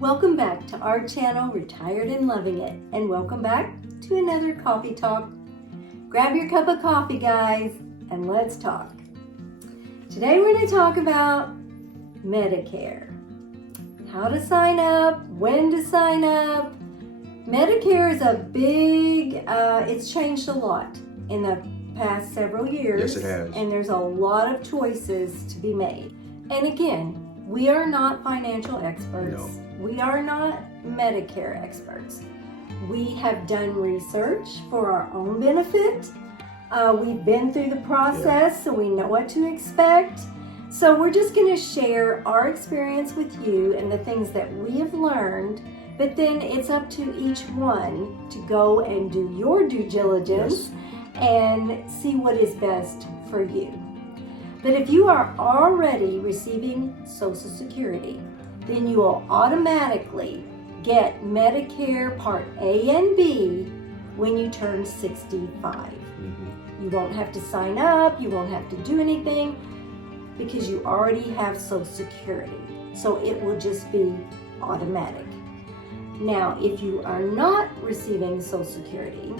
Welcome back to our channel, Retired and Loving It, and welcome back to another coffee talk. Grab your cup of coffee, guys, and let's talk. Today we're going to talk about Medicare. How to sign up, when to sign up. Medicare is a big, it's changed a lot in the past several years. Yes, it has. And there's a lot of choices to be made. And again, we are not financial experts. No. We are not Medicare experts. We have done research for our own benefit. We've been through the process, so we know what to expect. So we're just going to share our experience with you and the things that we have learned, but then it's up to each one to go and do your due diligence and see what is best for you. But if you are already receiving Social Security, then you will automatically get Medicare Part A and B when you turn 65. You won't have to sign up, you won't have to do anything because you already have Social Security. So it will just be automatic. Now, if you are not receiving Social Security,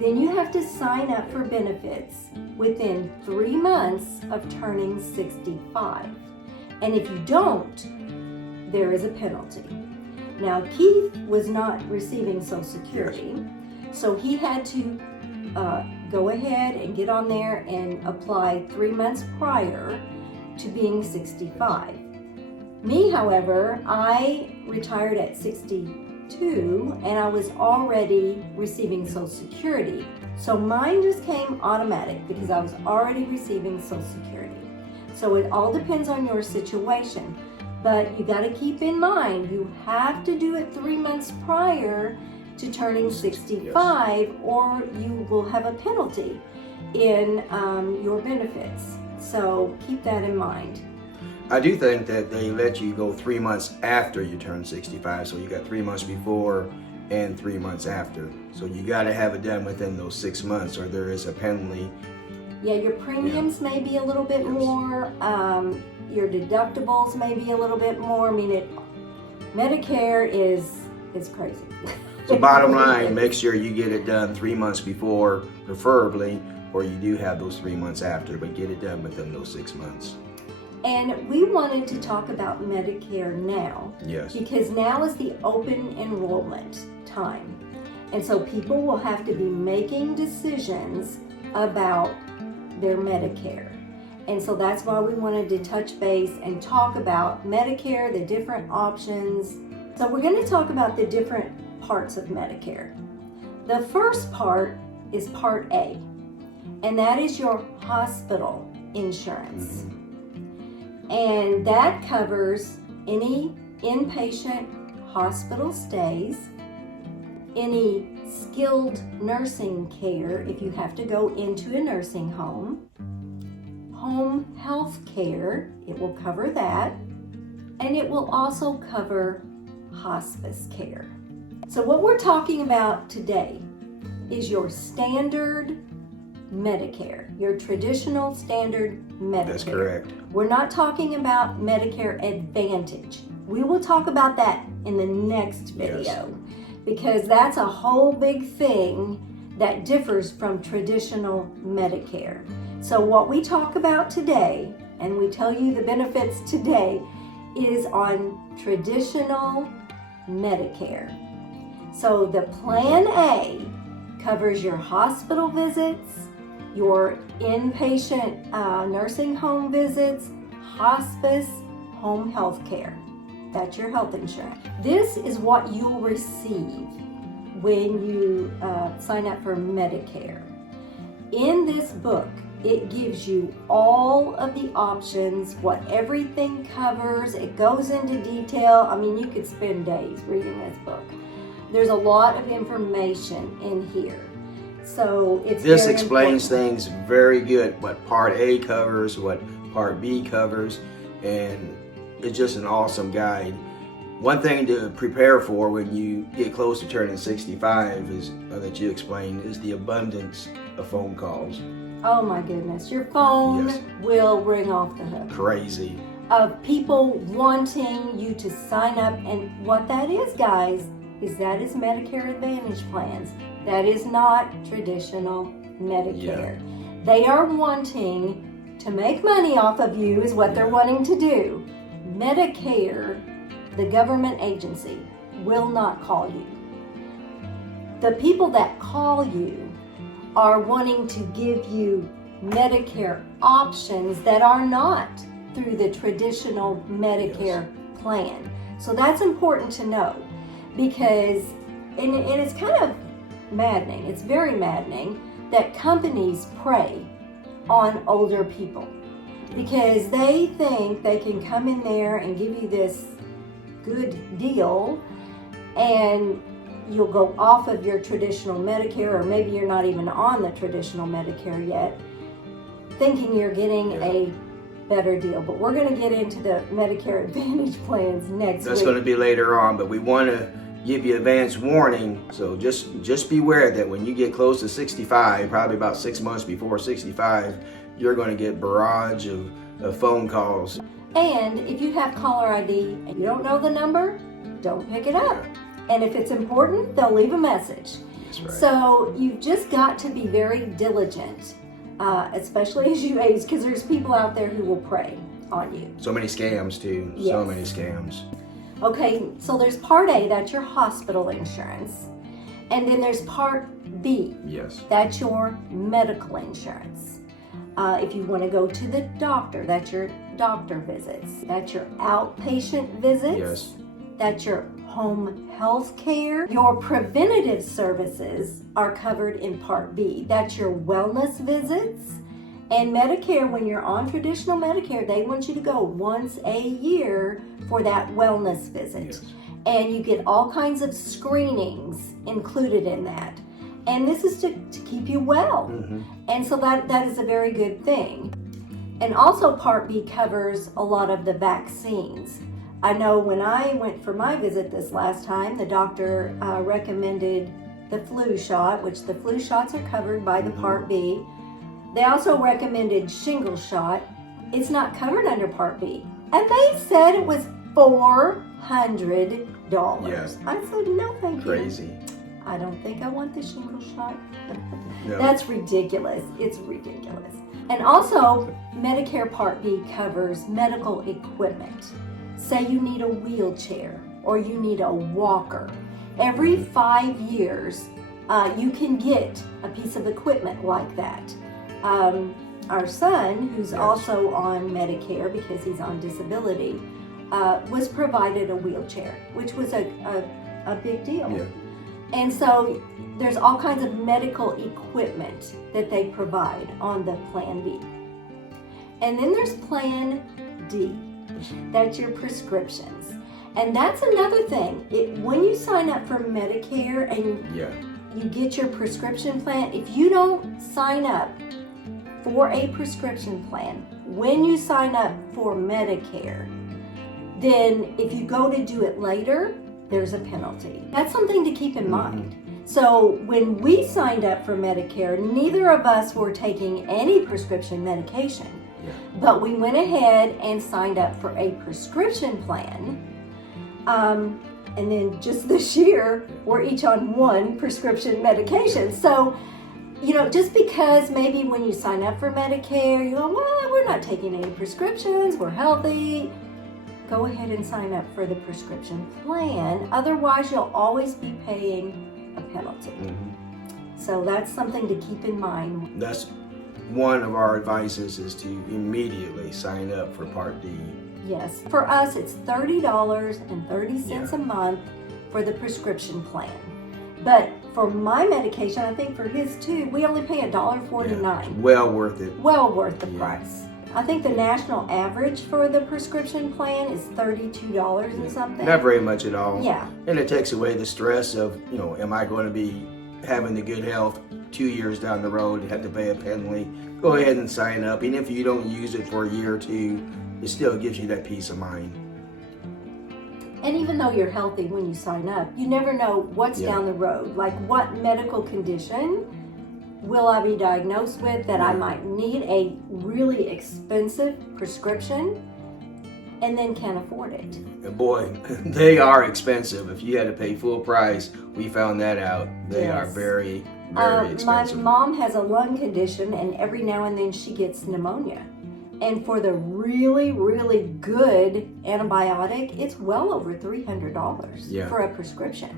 then you have to sign up for benefits within 3 months of turning 65. And if you don't, there is a penalty. Now, Keith was not receiving Social Security, so he had to go ahead and get on there and apply 3 months prior to being 65. Me, however, I retired at 62 and I was already receiving Social Security. So mine just came automatic because I was already receiving Social Security. So it all depends on your situation. But you got to keep in mind, you have to do it 3 months prior to turning 65 or you will have a penalty in your benefits. So keep that in mind. I do think that they let you go 3 months after you turn 65. So you got 3 months before and 3 months after. So you got to have it done within those 6 months or there is a penalty. Yeah, your premiums may be a little bit more. Your deductibles may be a little bit more. I mean, Medicare is crazy. So bottom line, make sure you get it done 3 months before, preferably, or you do have those 3 months after, but get it done within those 6 months. And we wanted to talk about Medicare now. Yes. Because now is the open enrollment time. And so people will have to be making decisions about their Medicare. And so that's why we wanted to touch base and talk about Medicare, the different options. So we're going to talk about the different parts of Medicare. The first part is Part A, and that is your hospital insurance. And that covers any inpatient hospital stays, any skilled nursing care if you have to go into a nursing home, home health care, it will cover that, and it will also cover hospice care. So what we're talking about today is your standard Medicare, your traditional standard Medicare. That's correct. We're not talking about Medicare Advantage. We will talk about that in the next video because that's a whole big thing that differs from traditional Medicare. So what we talk about today, and we tell you the benefits today, is on traditional Medicare. So the Plan A covers your hospital visits, your inpatient nursing home visits, hospice, home health care. That's your health insurance. This is what you'll receive when you sign up for Medicare. In this book, it gives you all of the options, what everything covers. It goes into detail. I mean, you could spend days reading this book. There's a lot of information in here. So This explains things very good, what Part A covers, what Part B covers, and it's just an awesome guide. One thing to prepare for when you get close to turning 65 is, that you explained, is the abundance of phone calls. Oh my goodness, your phone will ring off the hook. Crazy. of people wanting you to sign up. And what that is, guys, is that is Medicare Advantage plans. That is not traditional Medicare. They are wanting to make money off of you is what they're wanting to do. Medicare, the government agency, will not call you. The people that call you are wanting to give you Medicare options that are not through the traditional Medicare plan. So that's important to know, because, and it's kind of maddening, it's very maddening that companies prey on older people because they think they can come in there and give you this good deal and you'll go off of your traditional Medicare, or maybe you're not even on the traditional Medicare yet, thinking you're getting a better deal. But we're going to get into the Medicare Advantage plans next week. That's going to be later on, but we want to give you advance warning. So just beware that when you get close to 65, probably about 6 months before 65, you're going to get barrage of phone calls. And if you have caller ID and you don't know the number, don't pick it up. And if it's important, they'll leave a message. That's right. So you've just got to be very diligent, especially as you age, because there's people out there who will prey on you. So many scams too. Yes. So many scams. Okay, so there's Part A, that's your hospital insurance. And then there's Part B. Yes. That's your medical insurance. If you want to go to the doctor, that's your doctor visits. That's your outpatient visits. Yes. That's your home health care. Your preventative services are covered in Part B. That's your wellness visits. And Medicare, when you're on traditional Medicare, they want you to go once a year for that wellness visit. Yes. And you get all kinds of screenings included in that. And this is to keep you well. Mm-hmm. And so that is a very good thing. And also Part B covers a lot of the vaccines. I know when I went for my visit this last time, the doctor recommended the flu shot, which the flu shots are covered by the Part B. They also recommended shingle shot. It's not covered under Part B. And they said it was $400. Yes. I said, no, thank you. Crazy. I don't think I want the shingle shot. No. That's ridiculous. It's ridiculous. And also, Medicare Part B covers medical equipment. Say you need a wheelchair or you need a walker. Every 5 years, you can get a piece of equipment like that. Our son, who's also on Medicare because he's on disability, was provided a wheelchair, which was a big deal. Yeah. And so there's all kinds of medical equipment that they provide on the Plan B. And then there's Plan D. That's your prescriptions. And that's another thing. When you sign up for Medicare and you get your prescription plan, if you don't sign up for a prescription plan when you sign up for Medicare, then if you go to do it later, there's a penalty. That's something to keep in mind. So when we signed up for Medicare, neither of us were taking any prescription medication. But we went ahead and signed up for a prescription plan. And then just this year, we're each on one prescription medication. So, just because maybe when you sign up for Medicare, you go, well, we're not taking any prescriptions, we're healthy. Go ahead and sign up for the prescription plan. Otherwise, you'll always be paying a penalty. So that's something to keep in mind. That's one of our advices, is to immediately sign up for Part D. Yes. For us, it's $30.30 a month for the prescription plan. But for my medication, I think for his too, we only pay $1.49. Well worth it. Well worth the price. I think the national average for the prescription plan is $32 and something. Not very much at all. Yeah. And it takes away the stress of, am I going to be having the good health 2 years down the road and have to pay a penalty? Go ahead and sign up. Even if you don't use it for a year or two, it still gives you that peace of mind. And even though you're healthy when you sign up, you never know what's down the road. Like, what medical condition will I be diagnosed with that I might need a really expensive prescription? and then can't afford it. And boy, they are expensive. If you had to pay full price, we found that out. They are Yes. very, very My expensive. mom has a lung condition, and every now and then she gets pneumonia. And for the really, really good antibiotic, it's well over $300 Yeah. for a prescription.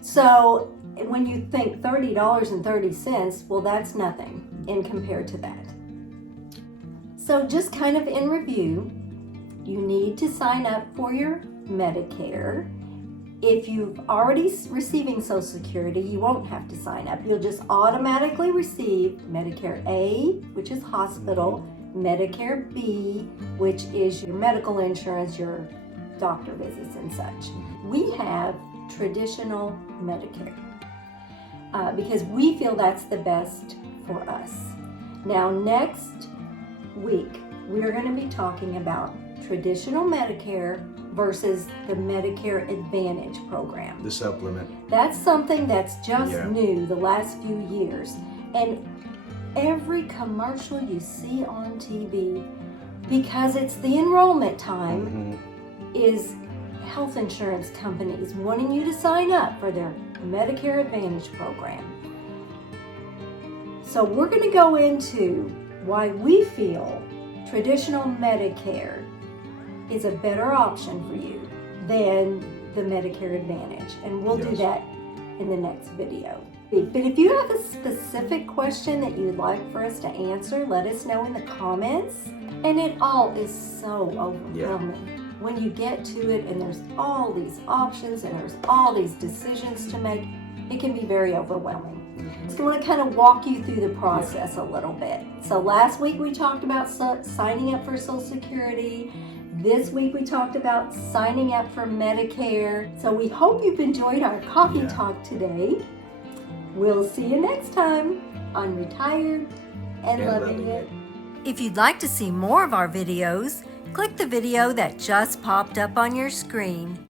So when you think $30.30, well, that's nothing in compared to that. So just kind of in review, you need to sign up for your Medicare. If you've already receiving Social Security, you won't have to sign up. You'll just automatically receive Medicare A, which is hospital, Medicare B, which is your medical insurance, your doctor visits and such. We have traditional Medicare because we feel that's the best for us. Now, next week, we're going to be talking about traditional Medicare versus the Medicare Advantage program. The supplement. That's something that's just Yeah. new the last few years. And every commercial you see on TV, because it's the enrollment time, is health insurance companies wanting you to sign up for their Medicare Advantage program. So we're going to go into why we feel traditional Medicare is a better option for you than the Medicare Advantage. And we'll do Yes. that in the next video. But if you have a specific question that you'd like for us to answer, let us know in the comments. And it all is so overwhelming. When you get to it and there's all these options and there's all these decisions to make, it can be very overwhelming. So I want to kind of walk you through the process a little bit. So last week we talked about signing up for Social Security. This week we talked about signing up for Medicare. So we hope you've enjoyed our coffee talk today. We'll see you next time on Retired and Loving It. If you'd like to see more of our videos, click the video that just popped up on your screen.